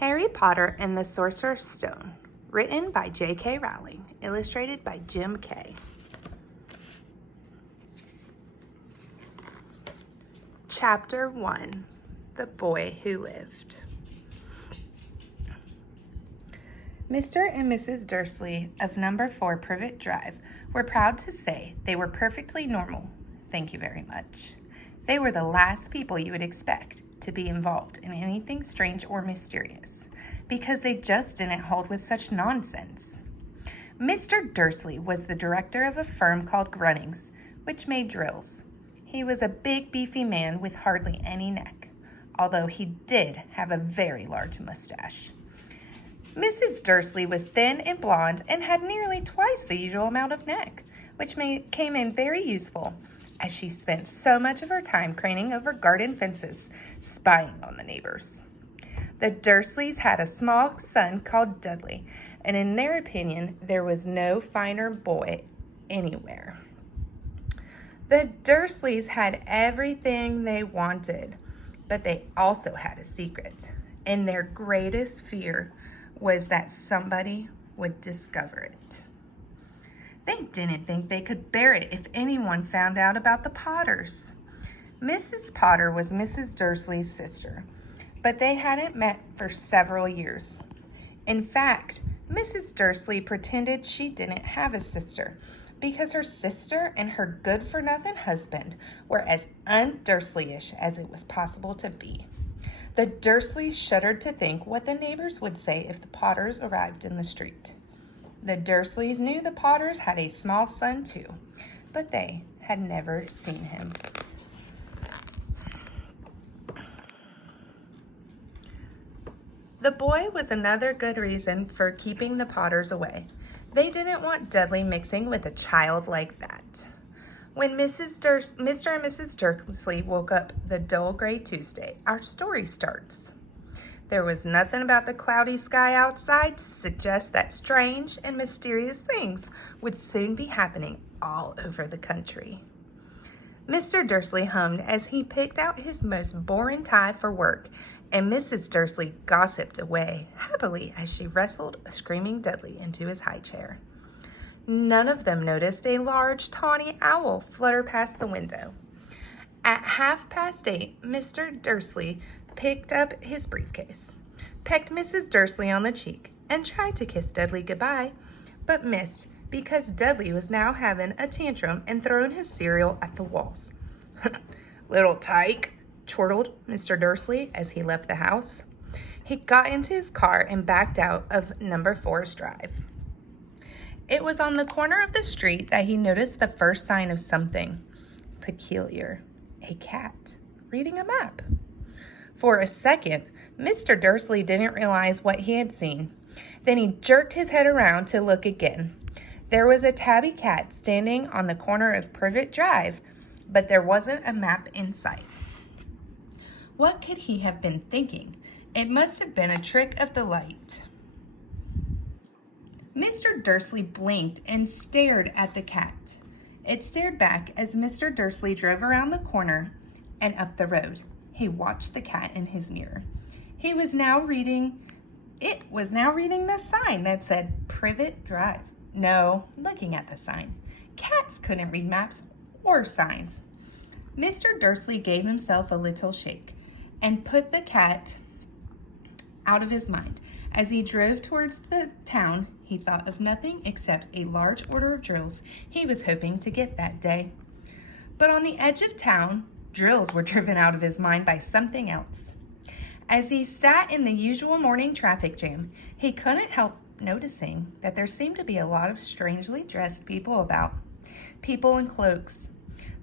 Harry Potter and the Sorcerer's Stone, written by J.K. Rowling, illustrated by Jim Kay. Chapter 1, The Boy Who Lived. Mr. and Mrs. Dursley of number 4 Privet Drive were proud to say they were perfectly normal, thank you very much. They were the last people you would expect to be involved in anything strange or mysterious, because they just didn't hold with such nonsense. Mr. Dursley was the director of a firm called Grunnings, which made drills. He was a big, beefy man with hardly any neck, although he did have a very large mustache. Mrs. Dursley was thin and blonde and had nearly twice the usual amount of neck, which came in very useful, as she spent so much of her time craning over garden fences, spying on the neighbors. The Dursleys had a small son called Dudley, and in their opinion, there was no finer boy anywhere. The Dursleys had everything they wanted, but they also had a secret, and their greatest fear was that somebody would discover it. They didn't think they could bear it if anyone found out about the Potters. Mrs. Potter was Mrs. Dursley's sister, but they hadn't met for several years. In fact, Mrs. Dursley pretended she didn't have a sister because her sister and her good-for-nothing husband were as un-Dursleyish as it was possible to be. The Dursleys shuddered to think what the neighbors would say if the Potters arrived in the street. The Dursleys knew the Potters had a small son too, but they had never seen him. The boy was another good reason for keeping the Potters away. They didn't want Dudley mixing with a child like that. When Mr. and Mrs. Dursley woke up the dull gray Tuesday, our story starts. There was nothing about the cloudy sky outside to suggest that strange and mysterious things would soon be happening all over the country. Mr. Dursley hummed as he picked out his most boring tie for work, and Mrs. Dursley gossiped away happily as she wrestled a screaming Dudley into his high chair. None of them noticed a large tawny owl flutter past the window. At 8:30, Mr. Dursley picked up his briefcase, pecked Mrs. Dursley on the cheek, and tried to kiss Dudley goodbye, but missed because Dudley was now having a tantrum and throwing his cereal at the walls. "Little tyke," chortled Mr. Dursley as he left the house. He got into his car and backed out of number 4's drive. It was on the corner of the street that he noticed the first sign of something peculiar: a cat reading a map. For a second, Mr. Dursley didn't realize what he had seen. Then he jerked his head around to look again. There was a tabby cat standing on the corner of Privet Drive, but there wasn't a map in sight. What could he have been thinking? It must have been a trick of the light. Mr. Dursley blinked and stared at the cat. It stared back as Mr. Dursley drove around the corner and up the road. He watched the cat in his mirror. It was now reading the sign that said Privet Drive. No, looking at the sign. Cats couldn't read maps or signs. Mr. Dursley gave himself a little shake and put the cat out of his mind. As he drove towards the town, he thought of nothing except a large order of drills he was hoping to get that day. But on the edge of town, drills were driven out of his mind by something else. As he sat in the usual morning traffic jam, he couldn't help noticing that there seemed to be a lot of strangely dressed people about. People in cloaks.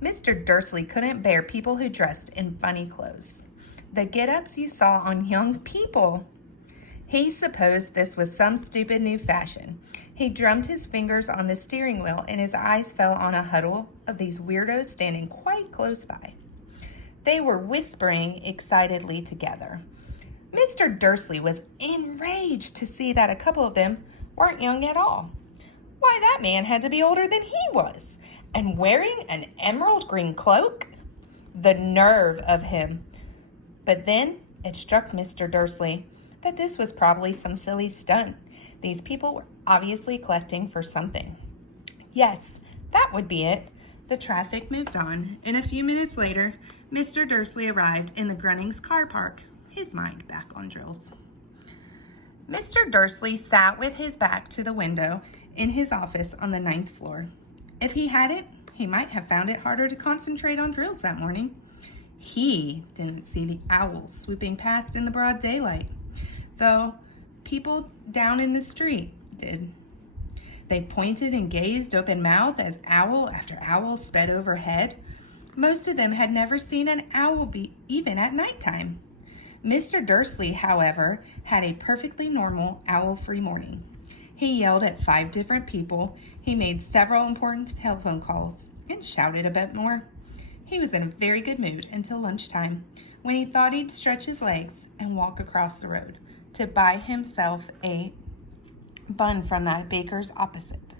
Mr. Dursley couldn't bear people who dressed in funny clothes. The get-ups you saw on young people. He supposed this was some stupid new fashion. He drummed his fingers on the steering wheel and his eyes fell on a huddle of these weirdos standing quite close by. They were whispering excitedly together. Mr. Dursley was enraged to see that a couple of them weren't young at all. Why, that man had to be older than he was, and wearing an emerald green cloak? The nerve of him. But then it struck Mr. Dursley. that this was probably some silly stunt. These people were obviously collecting for something. Yes, that would be it. The traffic moved on, and a few minutes later, Mr. Dursley arrived in the Grunnings car park, his mind back on drills. Mr. Dursley sat with his back to the window in his office on the 9th floor. If he hadn't, he might have found it harder to concentrate on drills that morning. He didn't see the owls swooping past in the broad daylight, though people down in the street did. They pointed and gazed open-mouthed as owl after owl sped overhead. Most of them had never seen an owl even at nighttime. Mr. Dursley, however, had a perfectly normal owl-free morning. He yelled at 5 different people, he made several important telephone calls, and shouted a bit more. He was in a very good mood until lunchtime, when he thought he'd stretch his legs and walk across the road to buy himself a bun from that baker's opposite.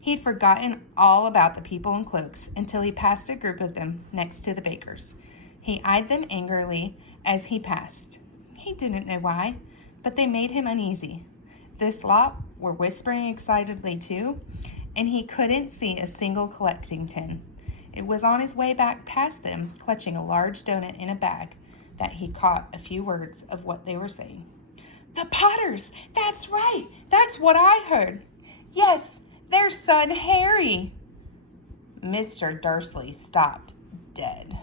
He'd forgotten all about the people in cloaks until he passed a group of them next to the baker's. He eyed them angrily as he passed. He didn't know why, but they made him uneasy. This lot were whispering excitedly too, and he couldn't see a single collecting tin. It was on his way back past them, clutching a large donut in a bag, that he caught a few words of what they were saying. "The Potters! That's right! That's what I heard! Yes, their son Harry!" Mr. Dursley stopped dead.